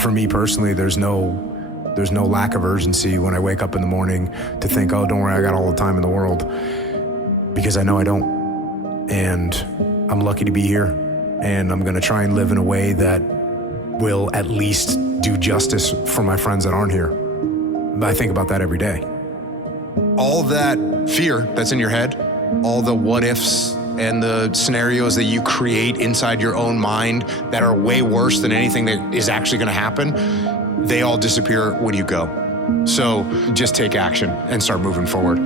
for me personally, there's no lack of urgency when I wake up in the morning to think, oh, don't worry, I got all the time in the world, because I know I don't. And I'm lucky to be here, and I'm gonna try and live in a way that will at least do justice for my friends that aren't here. I think about that every day. All that fear that's in your head, all the what ifs and the scenarios that you create inside your own mind that are way worse than anything that is actually gonna happen, they all disappear when you go. So just take action and start moving forward.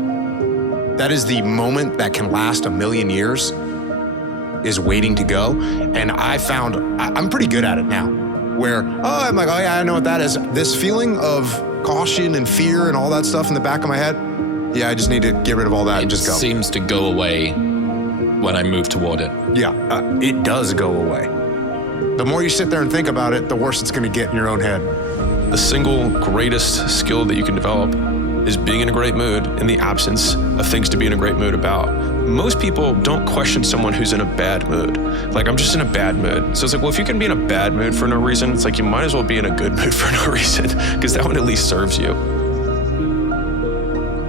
That is the moment that can last 1,000,000 years, is waiting to go. And I found I'm pretty good at it now, where, I'm like, oh yeah, I know what that is. This feeling of caution and fear and all that stuff in the back of my head, yeah, I just need to get rid of all that and just go. It seems to go away when I move toward it. Yeah, it does go away. The more you sit there and think about it, the worse it's gonna get in your own head. The single greatest skill that you can develop is being in a great mood in the absence of things to be in a great mood about. Most people don't question someone who's in a bad mood. Like, I'm just in a bad mood. So it's like, well, if you can be in a bad mood for no reason, it's like you might as well be in a good mood for no reason, because that one at least serves you.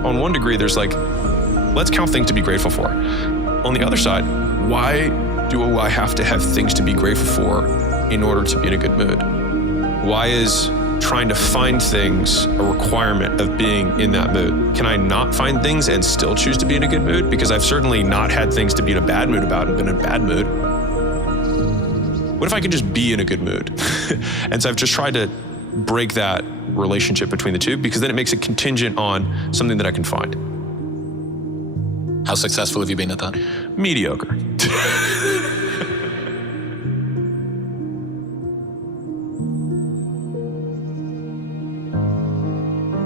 On one degree, there's like, let's count things to be grateful for. On the other side, why do I have to have things to be grateful for in order to be in a good mood? Why is trying to find things a requirement of being in that mood? Can I not find things and still choose to be in a good mood? Because I've certainly not had things to be in a bad mood about and been in a bad mood. What if I could just be in a good mood? And so I've just tried to break that relationship between the two, because then it makes it contingent on something that I can find. How successful have you been at that? Mediocre.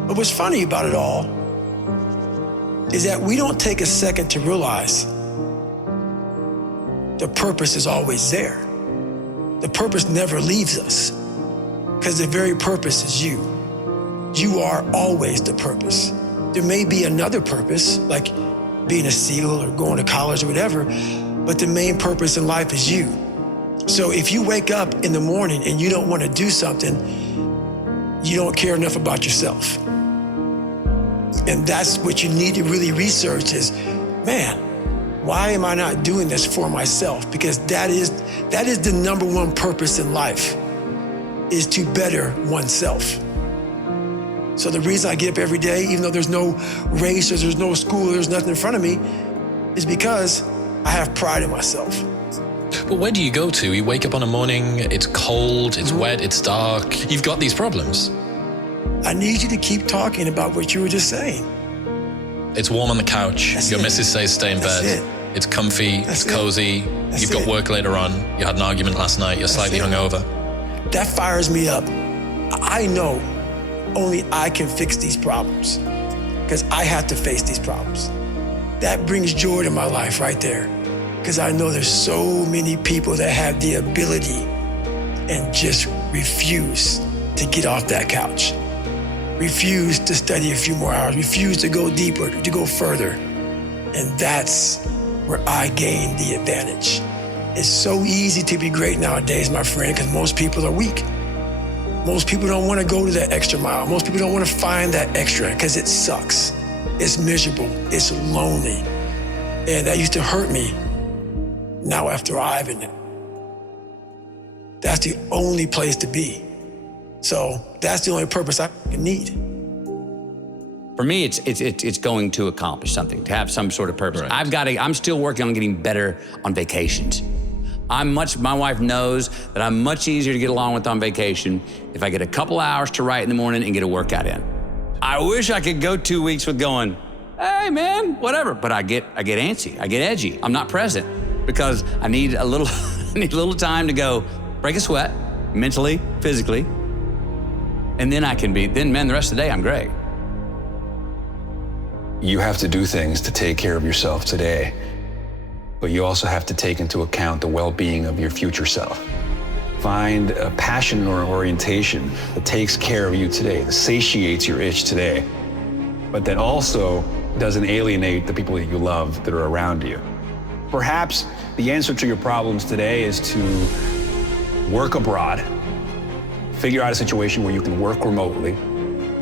But what's funny about it all is that we don't take a second to realize the purpose is always there. The purpose never leaves us, because the very purpose is you. You are always the purpose. There may be another purpose, like being a SEAL or going to college or whatever, but the main purpose in life is you. So if you wake up in the morning and you don't want to do something, you don't care enough about yourself. And that's what you need to really research is, man, why am I not doing this for myself? Because that is the number one purpose in life, is to better oneself. So the reason I get up every day, even though there's no race or there's no school, there's nothing in front of me, is because I have pride in myself. But where do you go to? You wake up on a morning, it's cold, it's wet, it's dark. You've got these problems. I need you to keep talking about what you were just saying. It's warm on the couch. That's Your it. missus says stay in That's bed. it. It's comfy, That's it's cozy. That's You've got it. work later on. You had an argument last night. You're slightly it. hungover. That fires me up. I know only I can fix these problems, because I have to face these problems. That brings joy to my life right there, because I know there's so many people that have the ability and just refuse to get off that couch, refuse to study a few more hours, refuse to go deeper, to go further. And that's where I gain the advantage. It's so easy to be great nowadays, my friend, because most people are weak. Most people don't want to go to that extra mile. Most people don't want to find that extra, because it sucks. It's miserable. It's lonely. And that used to hurt me. Now after arriving it, that's the only place to be. So that's the only purpose I need. For me, it's going to accomplish something, to have some sort of purpose. Right. I'm still working on getting better on vacations. My wife knows that I'm much easier to get along with on vacation if I get a couple hours to write in the morning and get a workout in. I wish I could go 2 weeks with going, hey man, whatever. But I get antsy, I get edgy. I'm not present because I need a little time to go break a sweat, mentally, physically. And then man, the rest of the day I'm great. You have to do things to take care of yourself today, but you also have to take into account the well-being of your future self. Find a passion or orientation that takes care of you today, that satiates your itch today, but that also doesn't alienate the people that you love that are around you. Perhaps the answer to your problems today is to work abroad, Figure out a situation where you can work remotely.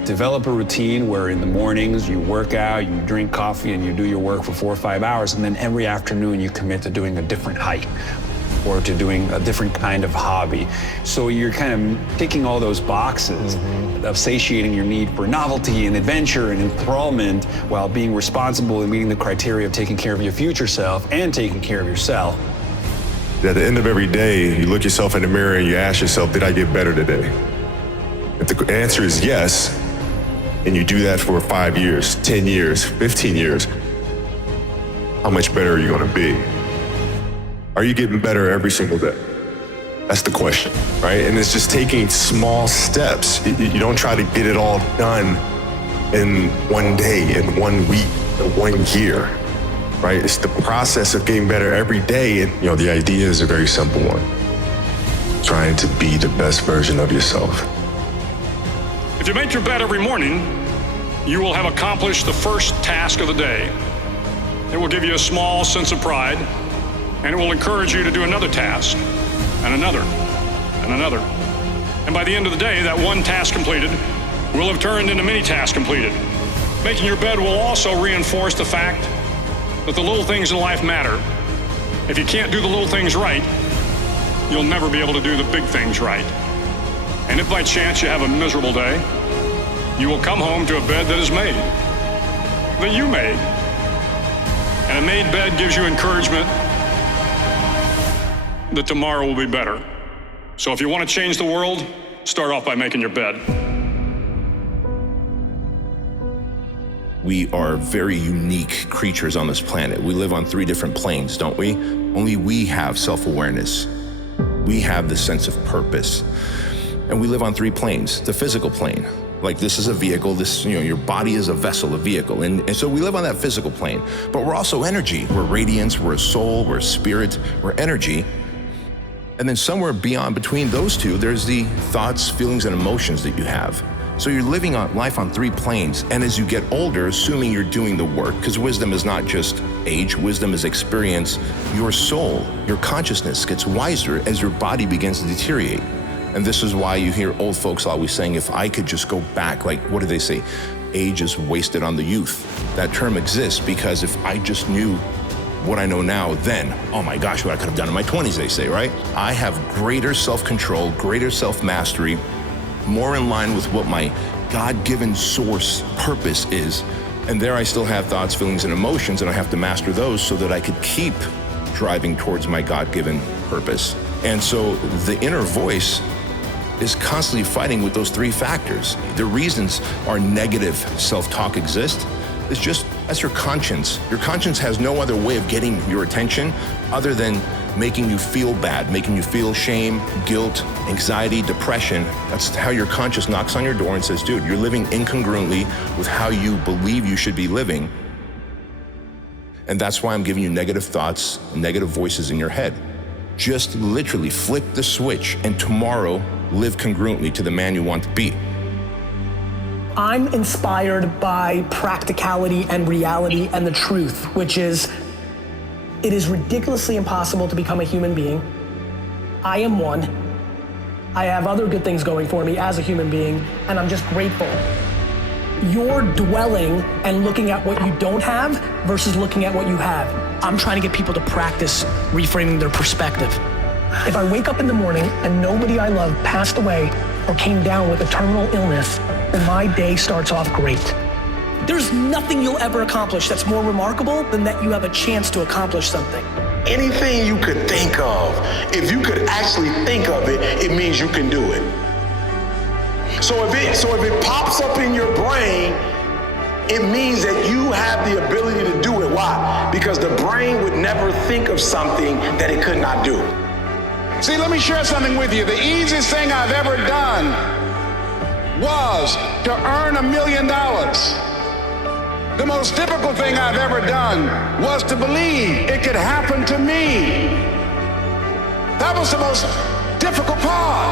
Develop a routine where in the mornings you work out, you drink coffee, and you do your work for 4 or 5 hours, and then every afternoon you commit to doing a different hike or to doing a different kind of hobby. So you're kind of ticking all those boxes of satiating your need for novelty and adventure and enthrallment while being responsible and meeting the criteria of taking care of your future self and taking care of yourself. At the end of every day, you look yourself in the mirror and you ask yourself, did I get better today? If the answer is yes, and you do that for 5 years, 10 years, 15 years, how much better are you gonna be? Are you getting better every single day? That's the question, right? And it's just taking small steps. You don't try to get it all done in one day, in 1 week, in 1 year, right? It's the process of getting better every day. And the idea is a very simple one. Trying to be the best version of yourself. If you make your bed every morning, you will have accomplished the first task of the day. It will give you a small sense of pride, and it will encourage you to do another task, and another, and another. And by the end of the day, that one task completed will have turned into many tasks completed. Making your bed will also reinforce the fact that the little things in life matter. If you can't do the little things right, you'll never be able to do the big things right. And if by chance you have a miserable day, you will come home to a bed that is made, that you made. And a made bed gives you encouragement that tomorrow will be better. So if you want to change the world, start off by making your bed. We are very unique creatures on this planet. We live on 3 different planes, don't we? Only we have self-awareness. We have the sense of purpose. And we live on 3 planes. The physical plane, like this is a vehicle, your body is a vessel, a vehicle. And so we live on that physical plane, but we're also energy. We're radiance, we're a soul, we're a spirit, we're energy. And then somewhere beyond between those 2, there's the thoughts, feelings, and emotions that you have. So you're living life on 3 planes. And as you get older, assuming you're doing the work, because wisdom is not just age, wisdom is experience, your soul, your consciousness gets wiser as your body begins to deteriorate. And this is why you hear old folks always saying, if I could just go back, like, what do they say? Age is wasted on the youth. That term exists because if I just knew what I know now, then, oh my gosh, what I could have done in my 20s, they say, right? I have greater self-control, greater self-mastery, more in line with what my God-given source purpose is. And there I still have thoughts, feelings, and emotions, and I have to master those so that I could keep driving towards my God-given purpose. And so the inner voice is constantly fighting with those 3 factors. The reasons our negative self-talk exists is just that's your conscience. Your conscience has no other way of getting your attention other than making you feel bad, making you feel shame, guilt, anxiety, depression. That's how your conscience knocks on your door and says, dude, you're living incongruently with how you believe you should be living. And that's why I'm giving you negative thoughts, negative voices in your head. Just literally flip the switch and tomorrow live congruently to the man you want to be. I'm inspired by practicality and reality and the truth, which is, it is ridiculously impossible to become a human being. I am one. I have other good things going for me as a human being, and I'm just grateful. You're dwelling and looking at what you don't have versus looking at what you have. I'm trying to get people to practice reframing their perspective. If I wake up in the morning and nobody I love passed away or came down with a terminal illness, then my day starts off great. There's nothing you'll ever accomplish that's more remarkable than that you have a chance to accomplish something. Anything you could think of, if you could actually think of it, it means you can do it. So if it pops up in your brain, it means that you have the ability to do it. Why? Because the brain would never think of something that it could not do. See, let me share something with you. The easiest thing I've ever done was to earn $1 million. The most difficult thing I've ever done was to believe it could happen to me. That was the most difficult part.